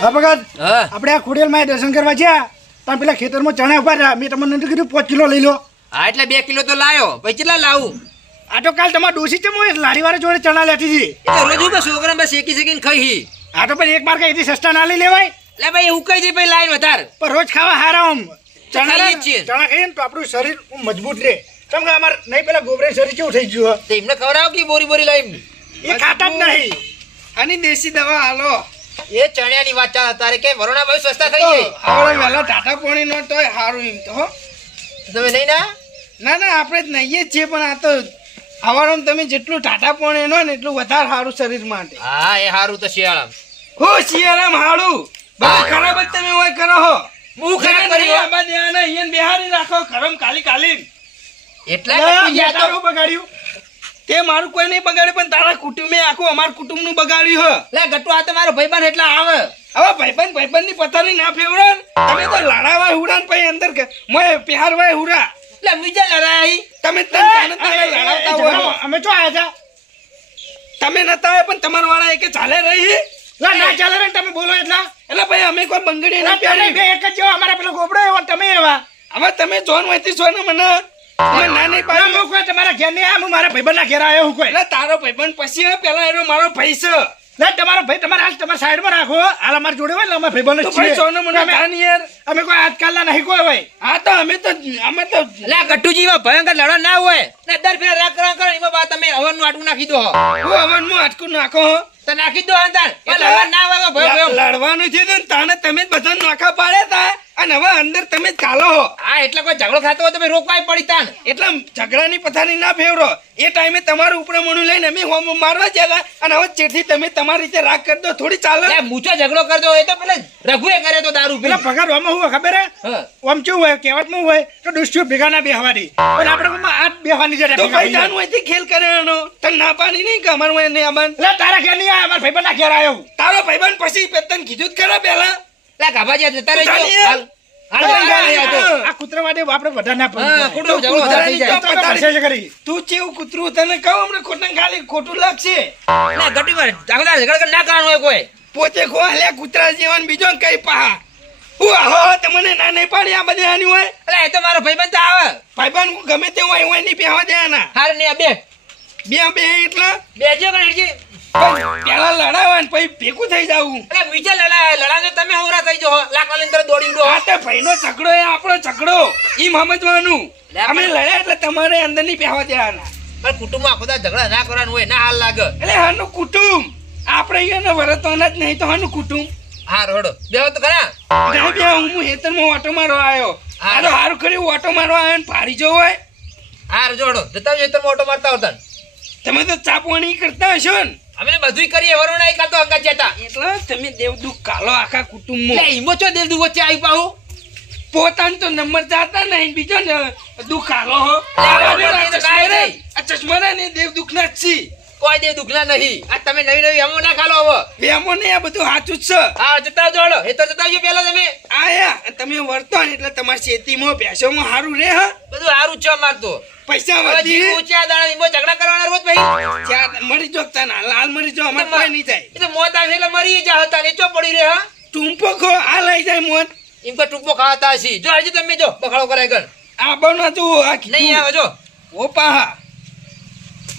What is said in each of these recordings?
હા ભગત આપણે આ ખોડિયાલ માં દર્શન કરવા ગયા ત્યાં પેલા ખેતરમાં ચણા ઉભા રહ્યા મેં તમને નથી કીધું 5 કિલો લઈ લો. હા એટલે 2 કિલો તો લાયો પછી કેટલા લાવું? આ તો કાલ તમારે ડોસી છે મોય લારી વાળા જોડે ચણા લેતી હતી. એ તો રોજ બસ છોકરા બસ શેકીને ખાઈ. આ તો પછી એક બાર કઈ સસ્તા ના લઈ લેવાય. એટલે ભાઈ ઉકાઈ જઈ પછી લાઈન વધાર પણ રોજ ખાવા હારા આમ ચણા ખાઈએ છીએ. ચણા ખાઈએ ને તો આપણું શરીર મજબૂત રહે. કેમ કે અમાર નહીં પેલા ગોબરે શરીર કેવું થઈ ગયું તો એમને ખવડાવો કે બોરી લાઈન એ ખાતા જ નહીં. આની દેશી દવા હાલો. એ ચણિયાની વાત ચાલે તારે કે વરોણા ભાઈ સસ્તા થઈ ગઈ. હવે વેલા ટાટા પોણી નો તોય હારું એમ તો હો. તમે નહીં ના આપણે જ નહીએ જ છીએ પણ આ તો હવારમાં તમે જેટલું ટાટા પોણી નો ને એટલું વધારે સારું શરીર માટે. હા એ હારું તો શિયાળામાં હો શિયાળામ હારું બધું ખરાબ જ તમે હોય કરો હો. હું ખરાબ કરી આબા દેવાના અહીંયા બેહારી રાખો ગરમ કાલી એટલે બગાડ્યું તે મારું કોઈ નહીં બગાડે પણ તારા કુટુંબે આખું અમારું કુટુંબ નું બગાડ્યું હ. લે ગટુ આ તો મારો ભાઈબંધ એટલે આવે. હવે ભાઈબંધ ની પથારી ના ફેવડો તમે તો લાડાવા હુડા પછી અંદર મોય પહેરવાય હુડા લે બીજા લડાઈ તમે લડાવતા હોય. અમે ચો આયા હતા તમે નતા આવ્યા પણ તમારા વાળા એકે ચાલે રહી ના ચાલે રે તમે બોલો એટલા એટલે ભાઈ અમે કોઈ બંગડી ના તમે પહેરી બે એક જ જેવા અમારા પેલો ગોબડો એવો તમે એવા હવે તમે જોન વહીથી છો ને મને ના નહીં પાડ્યું. હું કોઈ તમારા ઘેર નહીં આયા હું મારા ભાઈબંધના ઘેર આવ્યો હું કોઈ એટલે તારો ભાઈબંધ પછી પેલા એનો મારો ભાઈ છે. ના તમારો ભાઈ તમારા હાલ તમારા સાઈડમાં રાખો હાલ અમારે જોડે હોય ને અમે ભાઈબંધ તો જ ભાઈ છીએ. સોનો મને જાણ યાર. અમે કોઈ આજકાલના નહીં કોઈ હોય. હા તો અમે તો લે ગટુજી માં ભયંકર લડવા ના હોય ને દર ફેર રાગ કરો એમાં બા તમે હવનનું આટું નાખી દો. હું હવનમાં હાટકું નાખો હો. તો નાખી દો અંદર લડવા ના હોય ભય લડવાનું છે ને તાને તમે જ બધા નોખા પાડ્યા તા અને હવે અંદર તમે જ કાલો હો. હા એટલે કોઈ ઝઘડો થતો હોય તો રોકવાય પડી તાન. એટલે ઝઘડાની પથારી ના ફેવરો એ ટાઈમે તમારું ઉપરે મણું લઈને અમે હોમ મારવા જેલા અને હવે ચેઠી તમે તમારી રીતે રાગ કરી દો થોડી ચાલે. લે મૂછો ઝઘડો કરતો હોય તો પેલા રઘુએ કરે તો દારૂ પેલા પી. પગાર આમાં હું ખબર હે હા. આમ કેવું હોય કહેવતમાં હોય કે દુષ્યો ભેગા ના બેહવાની પણ આપણે કોમાં આઠ બેહવાની છે તો ભાઈ જાન હોયથી ખેલ કરે એનો તને ના પાડી નહીં કે અમાર હોય ને અમન લે તારા ઘેર નહીં આયા અમારા ભાઈબંધના ઘેર આવ્યો તારો ભાઈબંધ પછી તને કીધું જ ખરા પેલા લે ગાભાજી જતા રહેજો. જાણીએ. હાલ હાલ જતા રહેજો. આ કૂતરા માટે આપણે બધા ના હા, ખોટો ઝઘડો વધારે થઈ જાય. પથારી કરી તું ચેવું કૂતરું તને કહું હમણાં ખોટું ખાલી ખોટું લાગશે. લે ગટી માં ઝઘડા ના કરવાનું હોય કોઈ. પોતે ખો હાલ્યા કૂતરા જેવાન બીજો કઈ પહા હું આહો તમને ના નહીં પાડી આ બધી આની હોય. એટલે એ તો મારો ભાઈબંધ તો આવે. ભાઈબંધ ગમે તે હોય નહીં પહેવા દેવાના હાર ને બે બે એટલે બેજો કરી પેલા લડાવવા ને પછી ભેગું થઈ જવું. એટલે બીજા લડાવે તમે હવરા થઈ જાઓ લાકડા લઈને તરત દોડી ઉડો. આ તો ભાઈનો ઝઘડો એ આપણો ઝઘડો ઈ સમજવાનું. અમે લડ્યા એટલે તમારે અંદર નહીં પહેવા દેવાના. પણ કુટુંબમાં આખો દાડો ઝઘડા ના કરવાનું હોય ના હાલ લાગે. એટલે હાનું કુટુંબ આપણે અહીંયા વરતવાના જ નહીં તો હાનું કુટુંબ. હા રોડો બેહો તો ખરા. નહીં બે હું હેતરમાં ઓટો મારવા આવ્યો. આ તો હારું ખરી ઓટો મારવા આવ્યો ને ભારી જો હોય. હા જોડો જતા જતા મોટો મારતા હોતા. તમે તો ચા પાણી કરતા હશો ને અમે બધુંય કરીએ વરોણા ઈ કાલ તો અંગા જતા. એટલે તમે દેવદુખ કાલો આખા કુટુંબમાં. લે ઈમો ચો દેવ વચ્ચે આવી પાહુ. પોતાને તો નંબર જાતા નહીં બીજો ને દુઃખ કાલો હો. આ ચશ્મા ને દેવ દુઃખ ના જ છી. કોઈ દેવ દુખલા નહીં. આ તમે નવી અમો ના ખાલો હવે. વેમો ને આ બધું સાચું જ છે. હા જતા જોડો એ તો જતા આવજો પેલા તમે. આયા તમે વર્તો ને એટલે તમારી ખેતીમાં ભેંસોમાં સારું રહે હા. બધું સારું છે મારતો. પૈસા હવે વધી જીવ ઊંચા દાડા ઈમો ઝઘડા કરવાના રોજ ભાઈ. ચાર મરી જો તને લાલ મરી જો અમાર કોઈ નહીં જાય. એ તો મોત આવે એટલે મરી જા હતા ને ચો પડી રે હા. ટૂંપો ખો આ લઈ જાય મોત. એમ કે ટૂંપો ખાતા હશી. જો હજી તમે જો બખાડો કરાય ગણ. આ બનો તું આ નહીં આવે જો. ઓ પાહા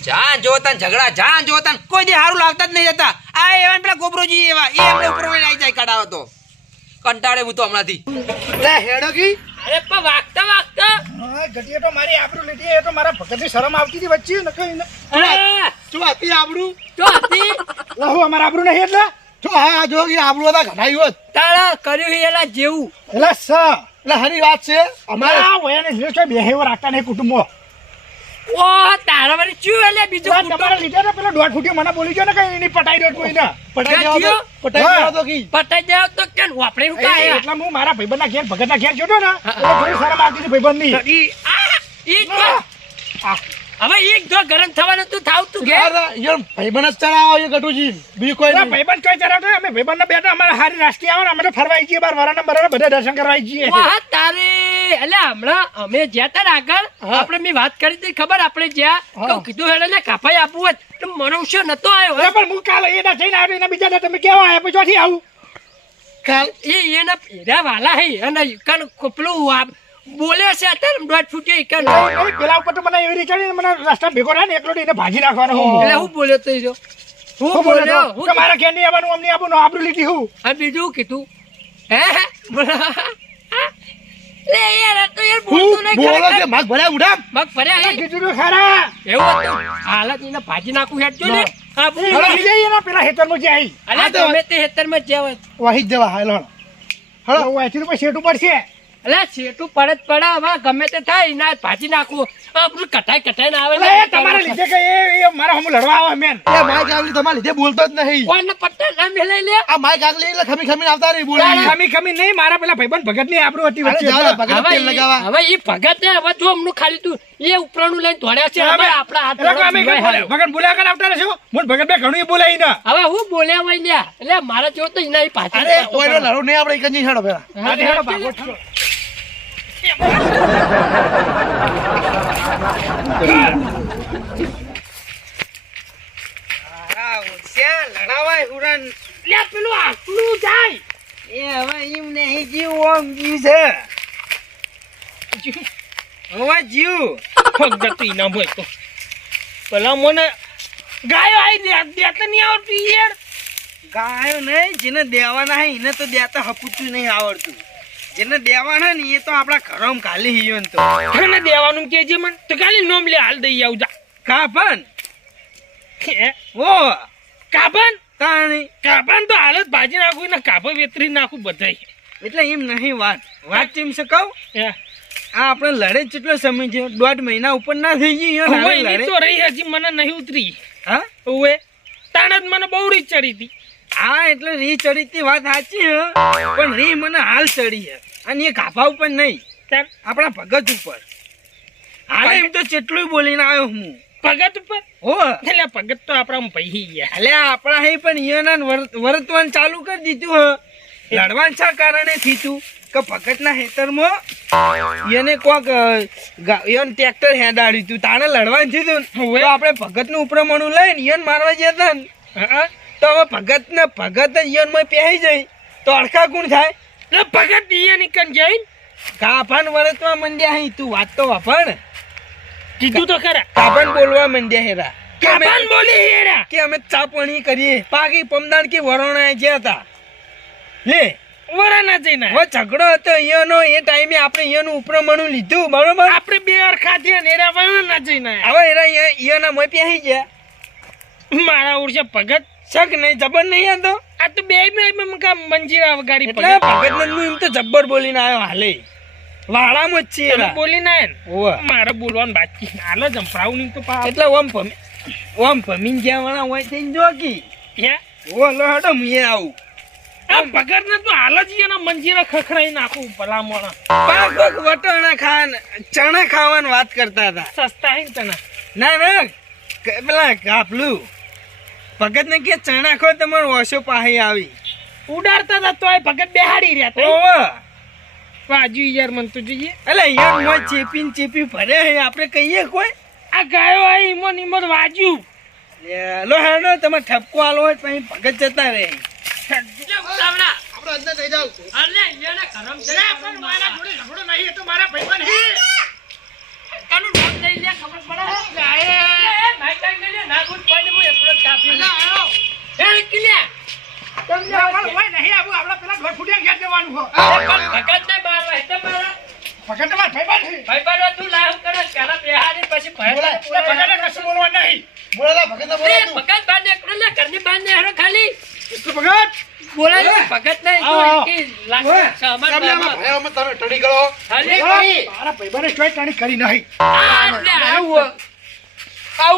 જાન જોતા જાન કોઈ દી હારું લાગતા જ નહીં જતા. આ એવા પેલા ગોબરોજી એવા એ એમને ઉપર આવી જાય કડાવો તો કંટાળે હું તો હમણાંથી. લે હેડો કી અરે પણ વાગતા હા ગટીએ તો મારી આબરૂ લીધી એ તો મારા ભગતની શરમ આવતી હતી વચ્ચે ન કઈ શું હતી આબરૂ તો હતી લહુ અમારા આબરૂ નહીં એટલે જો હા જો કે આબરૂ હતા ઘટાયું હોત તારા કર્યું એલા જેવું. એટલે સ એટલે હરી વાત છે અમારા વયાને જે છે બેહેવો રાખતા નહીં કુટુંબો. ઓ તારા વાળી ચૂ એટલે બીજું તમારા લીધે ને પેલો દોઢ ફૂટ્યો મને બોલી ગયો ને કઈ એની પટાઈ દો કોઈને પટાઈ દેવા તો કી પટાઈ જાવ તો કેમ વાપરે હું કાય એટલે હું મારા ભાઈબંધના ઘેર ભગતના ઘેર જોતો ને એટલે થોડી શરમ આવતી હતી ભાઈબંધની. હવે એક જો ગરમ થવાનું તું થાવ તું ઘેર ભાઈબંધ જ ચડાવો એ ગટુજી બીજું કોઈ નહીં. ભાઈબંધ ચોઈ ચડાવતો અમે ભાઈબંધના બેટા અમારા હારી રાષ્ટ્રીય આવે ને અમે તો ફરવા જઈએ બાર વરાના બરાબર બધા દર્શન કરવા જઈએ. વાહ તારે એટલે હમણાં અમે જ્યાં તાર આગળ આપણે મેં વાત કરી હતી ખબર આપણે જ્યાં કીધું હેડે ને કાપાઈ આપવું હોત તો મનુષ્ય નતો આવ્યો. પણ હું કાલે એના જઈને આવ્યો એના બીજા તમે કેવા આવ્યા પછી ચોથી આવું એના પેલા વાલા હે અને ઈકન પેલું બોલે છે અત્યારે દોઢ ફૂટે ઈકન એ પેલા ઉપર તો મને એવી રીતે ચડીને મને રસ્તા ભેગો થાય ને એકલો એને ભાજી નાખવાનો હું એટલે હું બોલ્યો તો ઈ જો હું હું બોલ્યો બોલ્યો કે મારા ઘેર નહીં આવવાનું અમને આવવાનું આબરૂ લીધી હું આ બીજું કીધું હે લે યાર આ તો યાર બોલતો નહીં ખરેખર. માગ ભર્યા ઉડામ મગ ફર્યા હે કીધું તો ખરા એવું હતું હાલત એને ભાજી નાખું હેડજો ને આ હવે લઈ જઈએ ને પેલા હેતરમાં જે આવી અલે તમે તે હેતરમાં જ જાવ વાહી જ જવા હાલ હળો હું અહીંથી તો પછી શેઠ ઉપર છે અલે છેટું પડે જ પડે હવે ગમે તે થાય ના ભાજી નાખવું આપણું કટાઈ ના આવે એટલે એ તમારા લીધે કે એ મારા હમ લડવા આવે મેન એ માઈક આગલી તમારા લીધે બોલતો જ નહીં. કોઈને પટ્ટા ના મેલાઈ લે આ માઈક આગલી એટલે ખમી ખમીને આવતા રહી બોલી. ખમી ખમી નહીં મારા પેલા ભાઈબંધ ભગત ની આબરૂ હતી અરે વચ્ચે જાઓ ને, ભગત હવે તેલ લગાવવા. હવે ઈ ભગત ને હવે જો હમણાં ખાલી તું એ ઉપરનું લઈને દોડ્યા છે હવે આપણા હાથ એટલે અમે ભગત બોલ્યા કર આવતા રહેશો મને ભગત બે ઘણું બોલાય ને હવે હું બોલ્યા હોય લ્યા એટલે મારા જેવો તો એના પાછી અરે કોઈનો લડો નહીં આપણે એક જ નહીં હેડો પેલા. આજે હેડો ભાગો છો. લડાવાય હુરન લે પેલું આટલું જાય એ હવે એમ નહીં જીવ ઓમ જીવ છે હવે જીવ ભગત ઇનામ હોય તો પેલા મને ગાયો આવી દેતા નહીં આવતી યાર ગાયો નહીં જેને દેવાના હે એને તો દેતા હપુચું નહીં આવડતું જેને દેવાના ને એ તો આપણા ઘરમાં કાલી હિયો તો એને દેવાનું કેજે મને તો ખાલી નોમ લે હાલ દઈ આવ જા કાપન ઓ કાપન તાણી કાપન તો હાલત ભાજી નાખું ને કાપા વેતરી નાખું બધાય એટલે એમ નહીં વાત ચીમ છે કહું હે આ આપણે લડે કેટલો સમય છે 1.5 મહિના ઉપર ના થઈ ગઈ હવે એની તો રહી હજી મને નહીં ઉતરી હા ઓએ તાણ જ મને બહુ રીત ચડી હતી હા એટલે રી ચડી તી વાત સાચી હે પણ રી મને હાલ ચડી હે અને એ કાપા ઉપર નહીં તાણ આપણા ભગત ઉપર હાલે એમ તો કેટલું બોલીને આવ્યો હું ભગત ઉપર હો એટલે ભગત તો આપણા પહી ગયા એટલે આપણા હે પણ ઈયોના વર્તવાન ચાલુ કરી દીધું હે લડવાન શા કારણે થીતું કે ભગતના ખેતરમાં એને કોક ઈયોને ટ્રેક્ટર હેડાડ્યું તું તાણે લડવાન થીતું તો આપણે ભગતનું ઉપરમણું લઈને ઈયોને મારવા જતા ને હા તો હવે ભગત જ ઈયોનમાં પહેરી જાય તો અડખા કોણ થાય એટલે ભગત ઈએ નીકળ જઈને કાફાન વરતવા મંડ્યા હે તું વાત તો વાપણ કીધું તો ખરા કાફાન બોલવા મંડ્યા હેરા કાપન બોલી હેરા કે અમે ચાપણી કરીએ પાકી પમદાન કે વરોણા જ્યાં હતા લે વરા ના જઈને હવે ઝઘડો હતો અહીંયાનો એ ટાઈમે આપણે અહીંયાનું ઉપરમણું લીધું બરોબર આપણે બે અરખા થયા ને એરા વરા ના જઈને હવે એરા અહીંયાના મોય પહેરી ગયા મારા ઉર્જા ભગત શક નહીં જબર નહીં આતો આ તો બે મંજીરા વગાડી એટલે ભગત ને એમ તો જબ્બર બોલીને આવ્યો હાલે વાળામાં જ છે એરા. બોલી ના હોવે. મારે બોલવાનું બાકી હાલો જંપરાવું નહીં તો પા એટલે ઓમ ભમીન જ્યાં વાળા હોય થઈને જો કી હે ઓલો હડો હું એ આવું આ ભગત ને તો હાલ જ એના મંજીરા ખખડાઈ નાખું ભલા મોણા પાકોક વટાણા ખાવાના ચણા ખાવાની વાત કરતા હતા સસ્તા હે ને તને ના પેલા કાપલું ભગત ને કે ચણા ખો તમારો ઓછો પાહી આવી ઉડાડતા હતા તો ભગત બેહાડી રહ્યા હતા ઓવો બાજુ યાર મન તો જોઈએ એટલે યાર મોય ચેપી ભરે હે આપણે કહીએ કોઈ આ ગાયો આ ઈમો નિમો વાજ્યું લો હેડો તમે ઠપકો આલો હોય પછી ભગત જતા રહે આપણે અંદર થઈ જાવ. પણ મારા જોડે ઝઘડો નહીં એ તો મારા ભાઈબંધ હે તમને પણ હોય નહીં આવું આપણા પેલા ઘર ફૂટ્યા ઘેર જવાનું હો ભગત તમારા ભાઈબંધ છે ભગતે કશું બોલવા નહીં બોલેલા ભગતને બોલાતું. ખાલી તો ભગત બોલાય ભગત નહીં તો એકી લાખ સામાન તમે આમાં બામાન. ભયામાં તમે ટળી ગયો. ખાલી કરી. મારા ભાઈબંધે ચોય ટાણી કરી નહીં આ એટલે આવું આ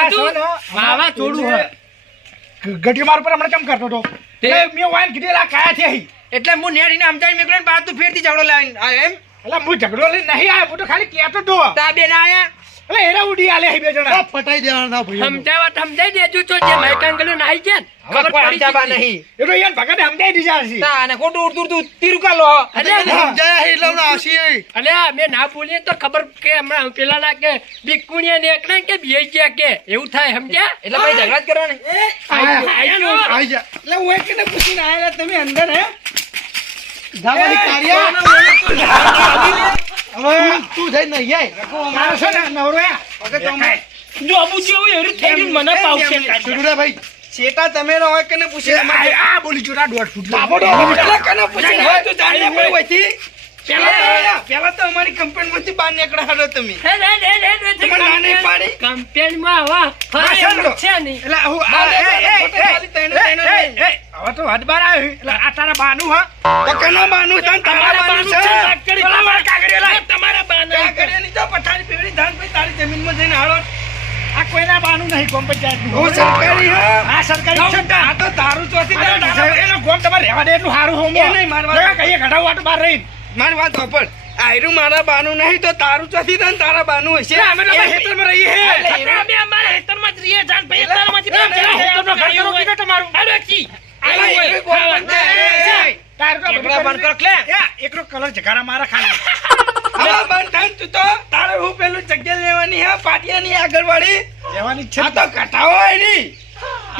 બધું વાવા થોડું હોય ગટી માર પર હમણાં કેમ કરતો હતો તે- એટલે મેં વાઈન કીધી લા કાયા છે અહીં. એટલે હું નેડીને સમજાવી મેકલો ને પાછું ફેરથી ઝઘડો લાવીને આવ્યો એમ એટલે હું ઝઘડો લઈને નહીં આવ્યો હું તો ખાલી કહેતો હતો તા બે ના આયા એટલે એરા ઉડી આલે અહીં બે જણા આ ફટાઈ દેવાના ના ભાઈઓ. સમજાઈ દેજો તો જે માઈકાંગલો નાઈ છે ને, ખબર પડી જતી. એ તો યાર ભગતે સમજાઈ દીધા છે તાને ખોટું ઉડતું તીરુકા લો એટલે સમજાયા હે એટલે હમણાં આવશે એ. અલ્યા મેં ના બોલીએ તો ખબર કે હમણાં પેલા ના કે બીકુણિયા નીકળે કે બેહી ગયા કે એવું થાય સમજ્યા એટલે ભાઈ ઝઘડા જ કરવાની આયા નો. આઈ જા. એટલે હું એક ને પૂછીને આયેલા તમે અંદર હે ધાવાની કાઢ્યા. હવે તું જઈને નહીં આય. મારો છે ને નવરો એ. ભગત અમે જો અમુ જેવું એવું થઈ ગયું મને પાવશે સુરુડા ભાઈ શેઠા તમે રહો કે ને પૂછે આ બોલી ચોરા 1.5 ફૂટ બાબો પેલા કને પૂછે હવે તો જાણીએ કોઈ હોયથી પેલા તો અમારી કંપનીમાંથી બહાર નીકળ્યા હતો તમે તમે ના નહીં પાડી કંપનીમાં આવા ફરે એવું છે નહીં એટલે હું હવે તો હદ બાર આવ્યો એટલે આ તારા બાનું હા તો કના બાનું છે તમારા બાનું છે તમારા કાગળિયા લાય. તમારા બાના કાગળિયાની તો પથારી પીવડી ધાન પછી તારી જમીનમાં જઈને હાલો આ કોઈના બાનું નહીં કોમ પંચાયતનું. હું સરકારી હા આ સરકારી છે ને. આ તો તારું ચોથી એનો ગોમ તમારે રહેવા દે એટલું સારું હોમો. એ નહીં, મારવા દે. કહીએ ઘટાડું આટલું બહાર રહીને. મારી વાત સાંભળ આયરું મારા બાનું નહીં તો તારું ચોથી થાય ને તારા બાનું હશે એટલે અમે તો ભાઈ ખેતરમાં રહીએ હે. અમે અમારા હેતરમાં જ રહીએ જાન ભાઈ હેતરમાંથી પેલા પેલા ખેતરનો ઘર કરો કીધું તમારું. હાલો જી અલા, એ એ કોઈ પણ એ, તારું તો ઝઘડા બધું બંધ કર, લે. એ, એકનો કલર જગારા મારા ખાલી. હવે બંધ થાય ને તું તો તારે હું પેલું જગ્યા લેવાની હે પાટિયાની આગળવાળી લેવાની જ છે. આ તો કટાવો હોય ની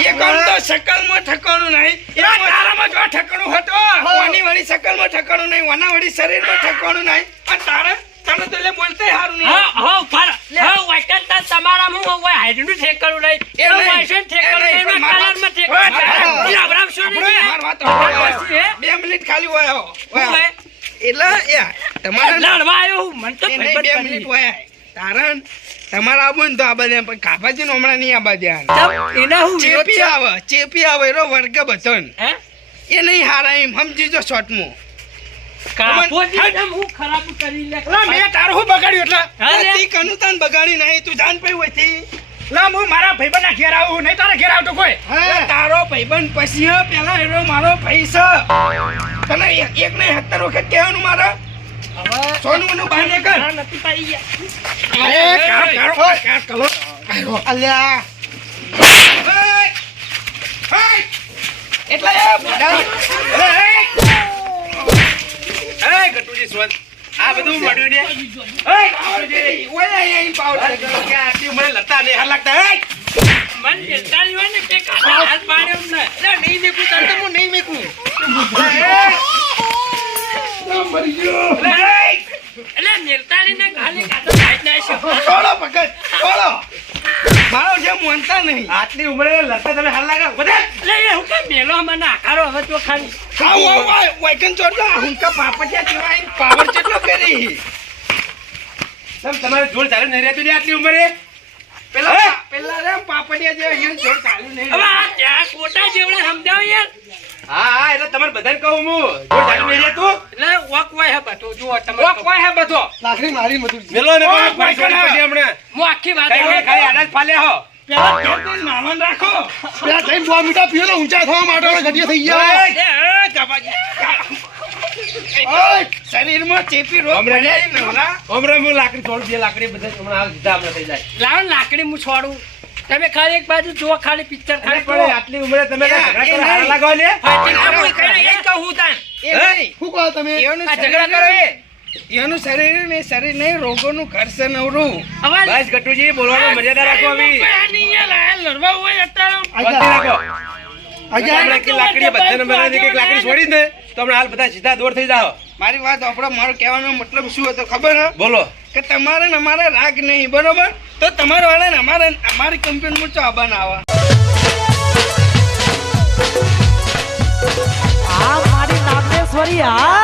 એ કામ તો શકલમાં ઠકાણું નહીં એ તારામાં જો ઠકણું હતો. વાની વાળી શકલમાં ઠકાણું નહીં વાના વાળી શરીરમાં ઠકાણું નહીં અને તારે તને તો એટલે બોલતે હારું નહીં તમારા હું હાઈડનું ઠેકાણું નહીં એ નહીં. વાયસન ઠેકાણું એ નહીં, નહીં પણ કલરમાં મારા- ઠેકાણું નહીં આવરાવશો નહીં માર વાત સાંભળો. પછી, 2 મિનિટ ખાલી હોય આવો. હું હોય? એટલે એ તમારે લડવા આવ્યો હું મને તો એ નહીં, ભાઈબંધ 2 મિનિટ હોય તારણ તમારે આવું ને તો આ બધા પણ કાપાજી નો હમણાં નહીં આ બધા કરી. એના હું વિરોધ ચેપી છે? આવે ચેપી આવે એનો વર્ગ બચન હે? એ નહીં હારા એમ સમજી જો શોર્ટમાં કાપોજીને હું ખરાબ કરી લે. અલા, મેં તારું શું બગાડ્યું એટલે? હા લે. તી કનું તાન બગાડી નહીં તું જાન પઈ હોયથી લા, હું મારા ભાઈબંધના ઘેર આવું નહીં તારા ઘેર આવતો કોઈ. તારો ભાઈબંધ પછી હે, પેલા એનો મારો ભાઈ છે તને એક નહીં 70 વખત કહેવાનું મારે સોનું નું બહાર નીકળ હા, નથી પાડી ગયા. અરે, કાળો, અલ્યા એટલે એ બધા આ બધું મળ્યું ને. ઓય અહીં પાવડર કે આટલી ઉંમરે લતા ને હાર લાગતા. હે! મને બેતાળી હોય ને કે કાકા હાથ પાડ્યો જ ને. એટલે નહીં મેકું તને તો હું નહીં મેકું. એટલે નિર્તાળીને ગાલે કાઢો સાઈડ નાખ્યો. છોડો પકડ છોડો મારો જે મોનતા નહીં આટલી ઉંમરે લતા તમે હાર લાગા બધા. એટલે એ હું કેમ મેલો મને આકારો હવે તો ખાલી. આવ વાયકન ચોરતો હુંકા પાપટિયા કેવાય પાવર કેટલો કરી તમારે જોર ચાલે નહીં રહેતું ને આટલી ઉંમરે. પેલા પેલા રે પાપડિયા જે અહીંયા જોર ચાલુ નહીં હવે આ ત્યાં કોટા જેવડે સમજાવો યાર. હા, એટલે તમારે બધાને કહું હું જોર ચાલે નહીં રહેતું. એટલે વોક વાય હે બધો જુઓ તમારે કોક હોય હે બધો. લાકડી મારી મતું મેલો ને ઓય, કોઈ છોડી ભાઈ, પડી હમણાં. હું આખી વાત ખાલી ખાલી આડા જ ફાલ્યા હો. પેલા ઘેર જઈને નાવાનું રાખો પેલા જઈને 2 મીઠા પીઓ ને ઊંચા થવા માટે ગઢિયા થઈ ગયા ઓય શરીરમાં ચેપી રોગ હમણાં પડ્યા ઈ નવરા. હમણાં હું લાકડી છોડું, બે લાકડી બધા હમણાં હાલ સીધા હમણાં થઈ જાય. લાવો ને લાકડી હું છોડું. તમે ખાલી એક બાજુ જુઓ ખાલી પિક્ચર અરે ખાલી પણ જુઓ. આટલી ઉંમરે તમે એ ઝઘડા કરો, નહીં. હારા લાગો લે. ફાઇટિંગ કરવું એ કરે, એ જ કહું તાન. એ નહીં. શું કહો તમે એનું આ ઝઘડા કરો એ. એનું શરીર ને શરીર નહીં રોગોનું ઘર છે નવરું હવે બસ ગટુજી, બોલવાની મર્યાદા રાખો આવી. કોઈ નહીં યાર, આ લડવા હોય અત્યારે. શાંતિ રાખો. આજા હમણાં કે લાકડી બધાને બનાવી દે, કે લાકડી છોડી દે તો હમણાં હાલ બધા સીધા દોર થઈ જાઓ. મારી વાત આપણો મારો કહેવાનો મતલબ શું હતો ખબર હે બોલો. કે તમારે ને અમારે રાગ નહીં બરોબર તો તમારે વાળા ને અમારી કંપનીમાં ચા બનાવવા આ મારી નાગેશ્વરી આ